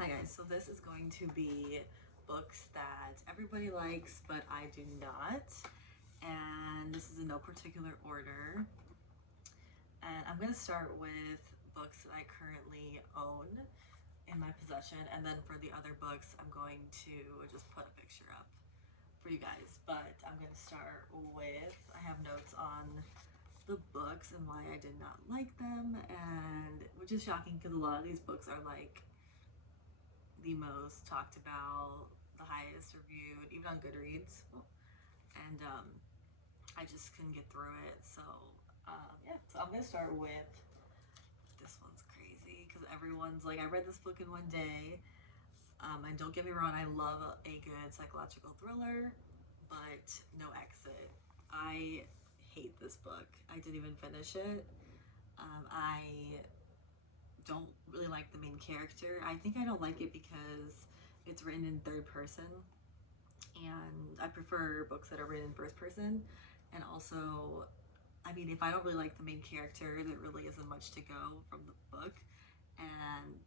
Hi guys, so this is going to be books that everybody likes, but I do not. And this is in no particular order. And I'm going to start with books that I currently own in my possession. And then for the other books, I'm going to just put a picture up for you guys. But I'm going to start with, I have notes on the books and why I did not like them. And which is shocking because a lot of these books are like the most talked about, the highest reviewed, even on Goodreads. And I just couldn't get through it. So yeah, so I'm gonna start with this one's crazy because everyone's like, I read this book in one day. And don't get me wrong, I love a good psychological thriller, but no exit. I hate this book. I didn't even finish it. I don't really like the main character. I think I don't like it because it's written in third person, and I prefer books that are written in first person. And also, I mean, if I don't really like the main character, there really isn't much to go from the book. And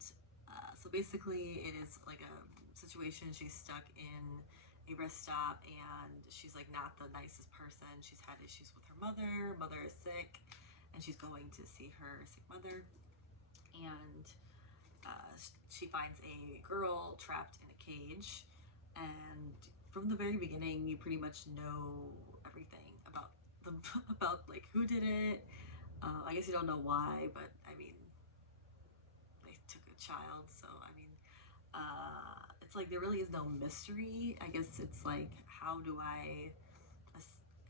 so basically, it is like a situation. She's stuck in a rest stop, and she's like not the nicest person. She's had issues with her mother. Mother is sick, and she's going to see her sick mother. And she finds a girl trapped in a cage, and from the very beginning, you pretty much know everything about the about like who did it. I guess you don't know why, but I mean, they took a child, so I mean, it's like there really is no mystery. I guess it's like how do I?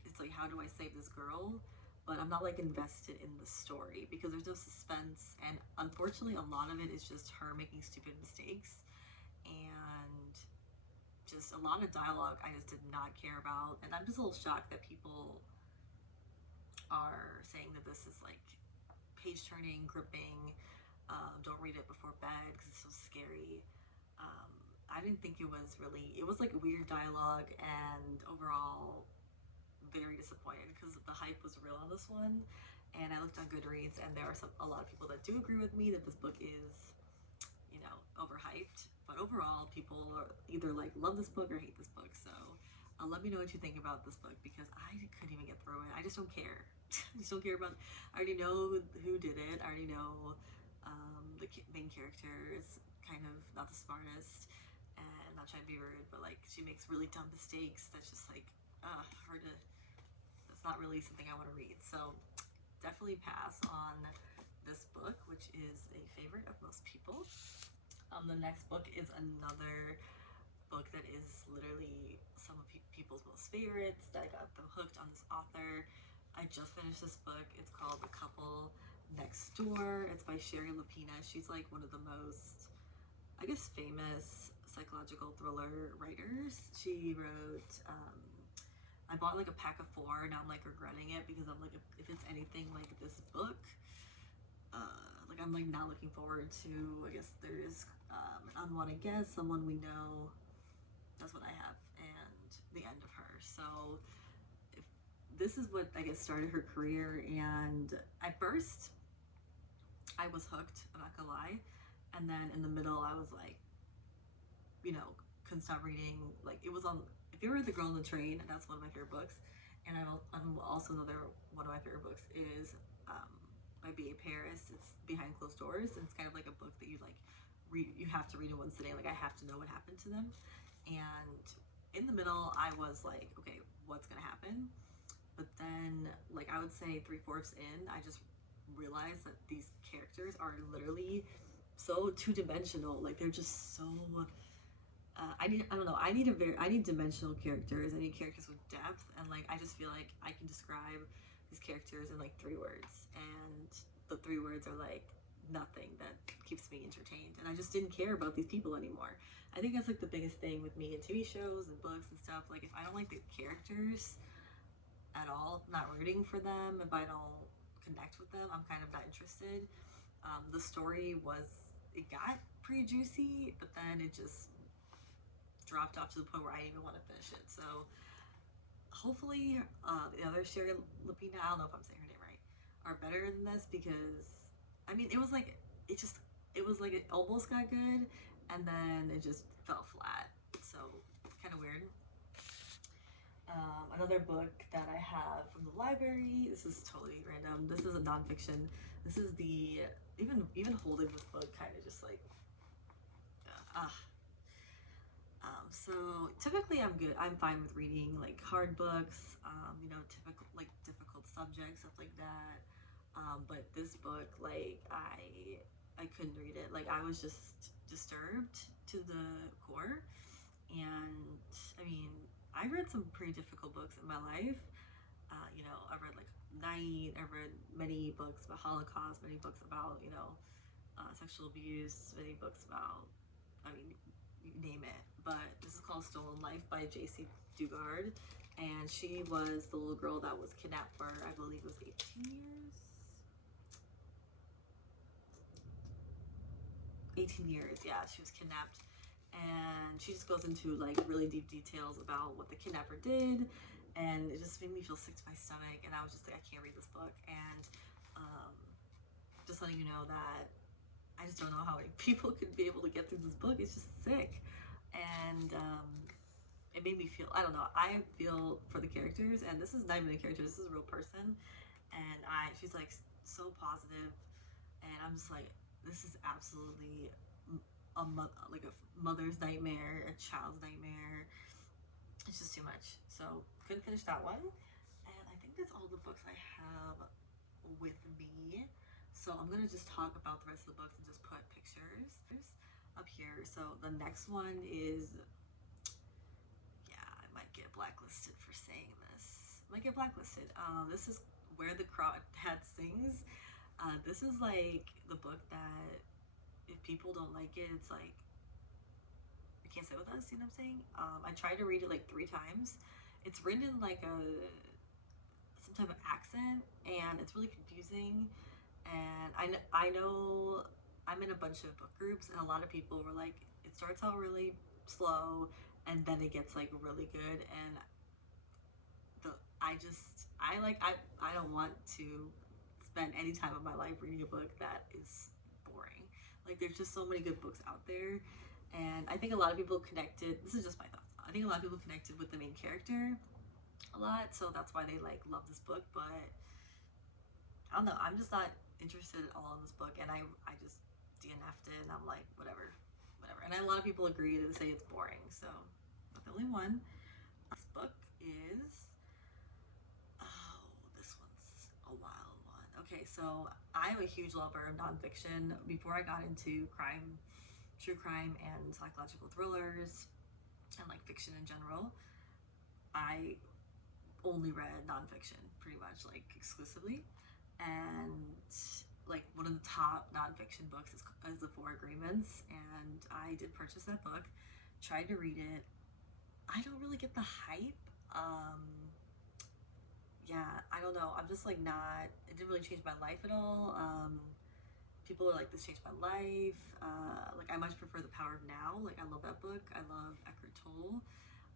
It's like how do I save this girl? But I'm not like invested in the story because there's no suspense, and unfortunately, a lot of it is just her making stupid mistakes and just a lot of dialogue I just did not care about. And I'm just a little shocked that people are saying that this is like page turning, gripping. Don't read it before bed because it's so scary. Um, I didn't think it was really, it was like weird dialogue, and overall very disappointed because the hype was real on this one. And I looked on Goodreads, and there are a lot of people that do agree with me that this book is, overhyped. But overall, people either like love this book or hate this book. So let me know what you think about this book because I couldn't even get through it. I just don't care. I just don't care about. I already know who did it. I already know the main character is kind of not the smartest, and not trying to be rude, but like she makes really dumb mistakes. That's just like hard to. That's not really something I want to read. So definitely pass on this book, which is a favorite of most people. The next book is another book that is literally some of people's most favorites that got them hooked on this author. I just finished this book. It's called The Couple Next Door. It's by Sherry Lapina. She's like one of the most, I guess, famous psychological thriller writers. She wrote, I bought like a pack of four. Now I'm like regretting it because I'm like, if it's anything like this book, like I'm like not looking forward to. I guess there's an unwanted guest, someone we know. That's what I have, and the end of her. So if this is what I guess started her career, and at first I was hooked. I'm not gonna lie, and then in the middle I was like, couldn't stop reading. Like it was on. If you read The Girl on the Train, that's one of my favorite books, and I'm also another one of my favorite books is by B.A. Paris. It's Behind Closed Doors, and it's kind of like a book that you like read. You have to read in one sitting. Like I have to know what happened to them, and in the middle I was like, okay, what's gonna happen? But then, like I would say 3/4 in, I just realized that these characters are literally so two-dimensional. Like they're just so I don't know. I need dimensional characters. I need characters with depth, and like I just feel like I can describe these characters in like 3 words, and the 3 words are like nothing that keeps me entertained, and I just didn't care about these people anymore. I think that's like the biggest thing with me in TV shows and books and stuff. Like if I don't like the characters at all, not rooting for them, if I don't connect with them, I'm kind of not interested. The story it got pretty juicy, but then it just dropped off to the point where I didn't even want to finish it. So hopefully the other Sherry Lapina, I don't know if I'm saying her name right, are better than this because I mean it was like it just it was like it almost got good, and then it just fell flat. So kind of weird. Another book that I have from the library, this is totally random. This is a nonfiction. This is the, even holding this book kind of just like, so typically I'm fine with reading like hard books, you know, typical, like difficult subjects, stuff like that. But this book, like, I couldn't read it. Like, I was just disturbed to the core. And I mean, I read some pretty difficult books in my life. You know, I've read like Night, I've read many books about Holocaust, many books about, you know, sexual abuse, many books about, I mean, you name it. But this is called Stolen Life by J.C. Dugard. And she was the little girl that was kidnapped for, I believe it was 18 years? 18 years, yeah, she was kidnapped. And she just goes into like really deep details about what the kidnapper did, and it just made me feel sick to my stomach. And I was just like, I can't read this book. And just letting you know that I just don't know how many people could be able to get through this book. It's just sick. And it made me feel, I don't know, I feel for the characters. And this is not even a character, this is a real person. And she's like so positive, and I'm just like, this is absolutely like a mother's nightmare, a child's nightmare. It's just too much. So couldn't finish that one. And I think that's all the books I have with me. So I'm gonna just talk about the rest of the books and just put pictures up here. So the next one is, yeah, I might get blacklisted for saying this. Might get blacklisted. This is Where the Crawdad Sings. This is like the book that if people don't like it, it's like, you can't sit with us, you know what I'm saying? I tried to read it like 3 times. It's written in like some type of accent, and it's really confusing. And I know I'm in a bunch of book groups, and a lot of people were like, it starts out really slow, and then it gets like really good. And I don't want to spend any time of my life reading a book that is boring. Like, there's just so many good books out there, and I think a lot of people connected. This is just my thoughts. I think a lot of people connected with the main character a lot, so that's why they like love this book. But I don't know. I'm just not interested at all in this book, and I just DNF'd it, and I'm like, whatever, whatever. And a lot of people agree and say it's boring. So, not the only one. This book is, oh, this one's a wild one. Okay, so I'm a huge lover of nonfiction. Before I got into crime, true crime, and psychological thrillers, and like fiction in general, I only read nonfiction pretty much, like exclusively. And like one of the top nonfiction books is The Four Agreements, and I did purchase that book, tried to read it. I don't really get the hype. Yeah, I don't know. I'm just like not. It didn't really change my life at all. People are like, this changed my life. Like, I much prefer The Power of Now. Like, I love that book. I love Eckhart Tolle.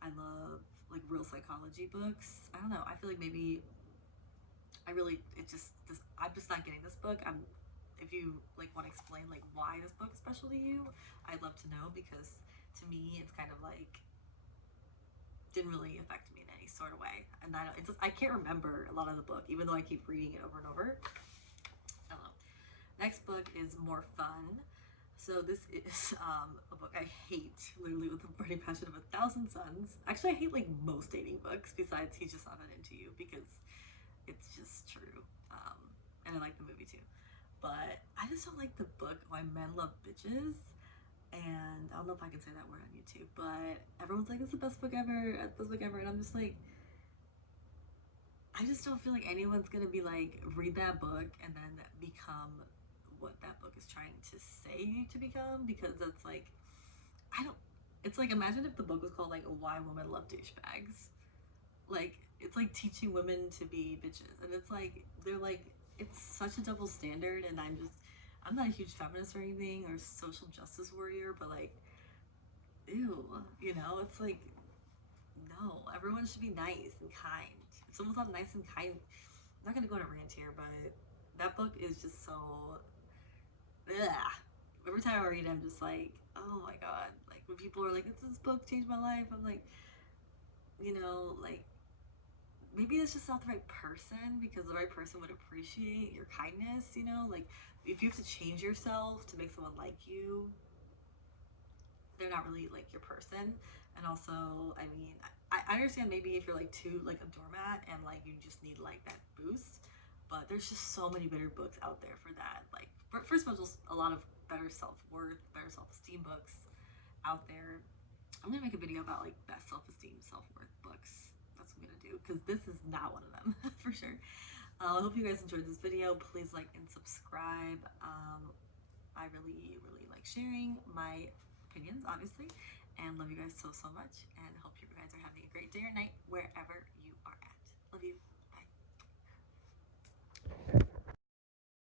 I love like real psychology books. I don't know. I feel like maybe I'm just not getting this book. If you like want to explain like why this book is special to you, I'd love to know, because to me it's kind of like didn't really affect me in any sort of way. And I can't remember a lot of the book, even though I keep reading it over and over. I don't know. Next book is More Fun. So this is a book I hate, literally with a burning passion of 1,000 suns. Actually, I hate like most dating books, besides He's Just Not That Into You, because it's just true. And I like the movie too. But I just don't like the book Why Men Love Bitches. And I don't know if I can say that word on YouTube, but everyone's like, it's the best book ever, best book ever. And I'm just like, I just don't feel like anyone's gonna be like, read that book and then become what that book is trying to say to become, because that's like, I don't, it's like, imagine if the book was called like Why Women Love Douchebags. Like, it's like teaching women to be bitches, and it's like, they're like, it's such a double standard. And I'm not a huge feminist or anything, or social justice warrior, but like, ew, you know, it's like, no, everyone should be nice and kind. If someone's not nice and kind, I'm not gonna go on a rant here, but that book is just so, ugh. every time I read it, I'm just like, oh my god. Like when people are like, this book changed my life, I'm like, like maybe it's just not the right person, because the right person would appreciate your kindness, like if you have to change yourself to make someone like you, they're not really like your person. And also, I mean, I understand maybe if you're like too like a doormat and like you just need like that boost, but there's just so many better books out there for that. Like first of all, just a lot of better self-worth, better self-esteem books out there. I'm gonna make a video about like best self-esteem, self-worth books. That's what I'm gonna do, because this is not one of them for sure. I hope you guys enjoyed this video. Please like and subscribe. I really, really like sharing my opinions, obviously, and love you guys so, so much, and hope you guys are having a great day or night wherever you are at. Love you.